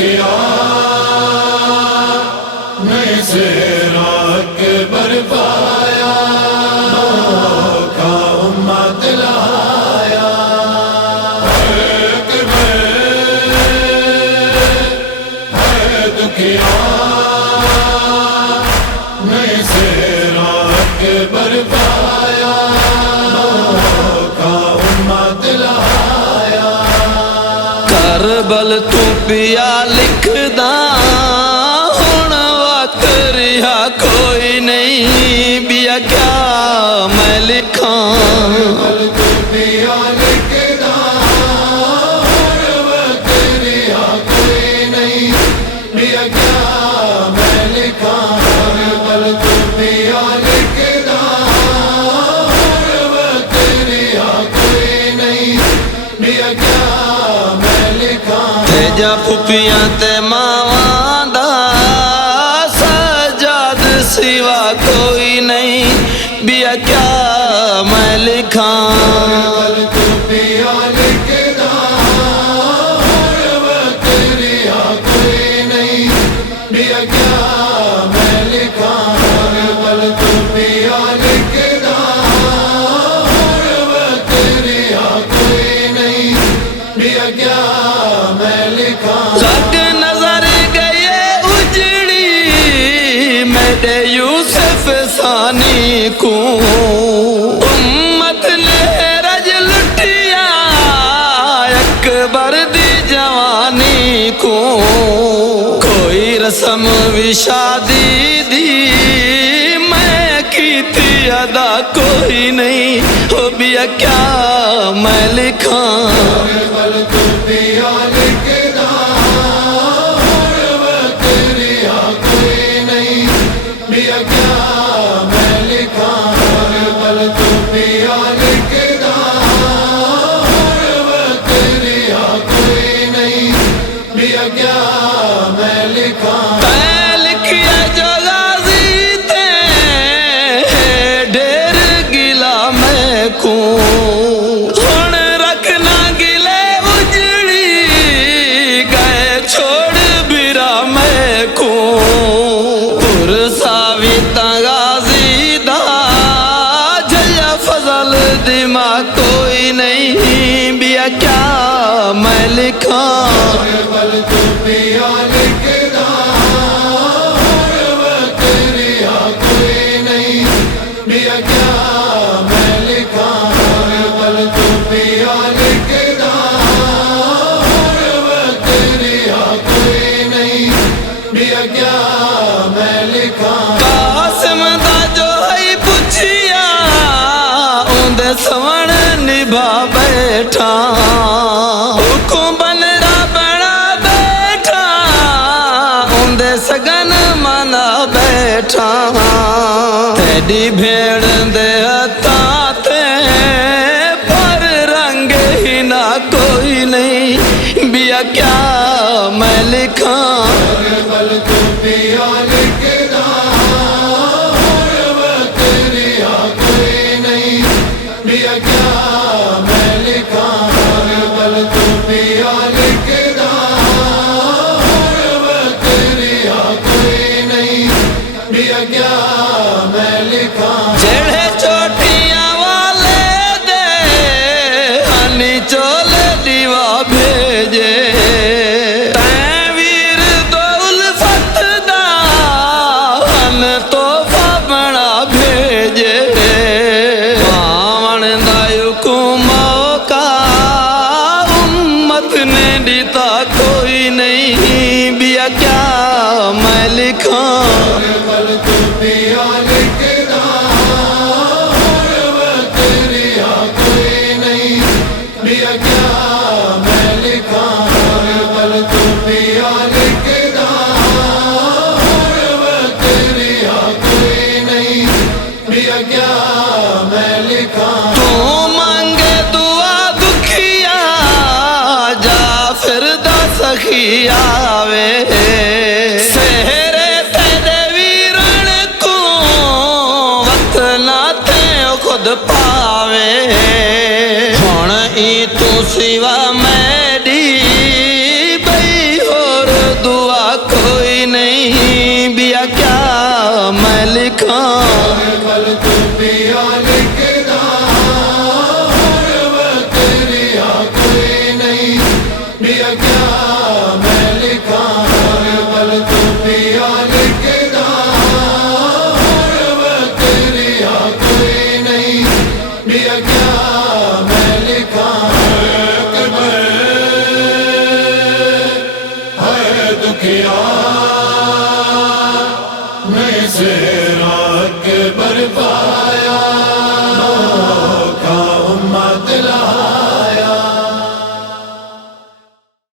دکھیا میں سے راک برپایا کا امت لایا ہے دکھیا میں سے راک برپایا کا امت لایا کربل تو پیا لکھدا ہن وقت رہا کوئی نہیں بیا کیا میں لکھاں کربل تو پیا لکھدا ہن وقت رہا کوئی نہیں بیا کیا میں لکھاں کربل تو پیا لکھدا ہن وقت رہا کوئی نہیں بیا کیا میں لکھاں تیجا پھپیاں تے ماواں دا سجاد سوا کوئی نہیں بیا کیا میں لکھاں کربل تو پیا لکھدا ہن وقت رہا کوئی نہیں بیا کیا میں لکھاں کربل تو پیا لکھدا ہن وقت رہا کوئی نہیں بیا کیا میں لکھاں لگ نظر گئے اجڑی میرے یوسف ثانی کو امت نے رج لٹیا اکبر دی جوانی کو کوئی رسم بھی شادی دی میں کیتی ادا کوئی نہیں ہو بیا کیا میں لکھاں کربل تو پیا لکھدا ہن وقت رہا کوئی نہیں بیا کیا میں لکھاں کربل تو پیا لکھدا ہن وقت رہا کوئی نہیں بیا کیا میں لکھاں میں لکھیا جو غازی تے ڈیر گلا میں کو ہن رکھنا گلے اجڑی گئے چھوڑ برا میں کو پرساوی تا غازی دا جیا فضل دماغ کوئی نہیں بیا کیا میں لکھاں کربل تو پیا لکھدا ہن وقت رہا کوئی نہیں بیا کیا میں لکھاں کربل تو پیا لکھدا ہن وقت رہا کوئی نہیں بیا کیا میں لکھاں قاسم دا جو ہے پچھیا اوندے سوਣ نبھا بیٹھا حکم بنرا بنا بیٹھا اوندے سگن منا بیٹھا تیری بھیڑ دے ہتھاں تے پر رنگ ہی نہ کوئی نہیں بیا کیا میں لکھاں کربل تو پیا لکھدا ہن وقت رہا کوئی نہیں بیا کیا میں لکھاں کربل تو پیا لکھدا ہن وقت رہا کوئی نہیں بیا کیا میں لکھاں جڑے چوٹیاں والے دے ہنی چول دیوا بھیجے تیں ویر دو الفت دا ہن توفہ بنا بھیجے پاون دا حکم کا امت نے دیتا کوئی نہیں بیا کیا میں لکھاں کربل تو پیا لکھدا ہن وقت رہا کوئی نہیں بیا کیا میں لکھاں کربل تو پیا لکھدا ہن وقت رہا کوئی نہیں بیا کیا میں لکھاں تو مانگے دعا دکھیا جا پھر دا سخی آوے سہرے تے ویرن کو وقت نہ تے خود پاوے ہن ای تو سوا میری بئی ہور میں سے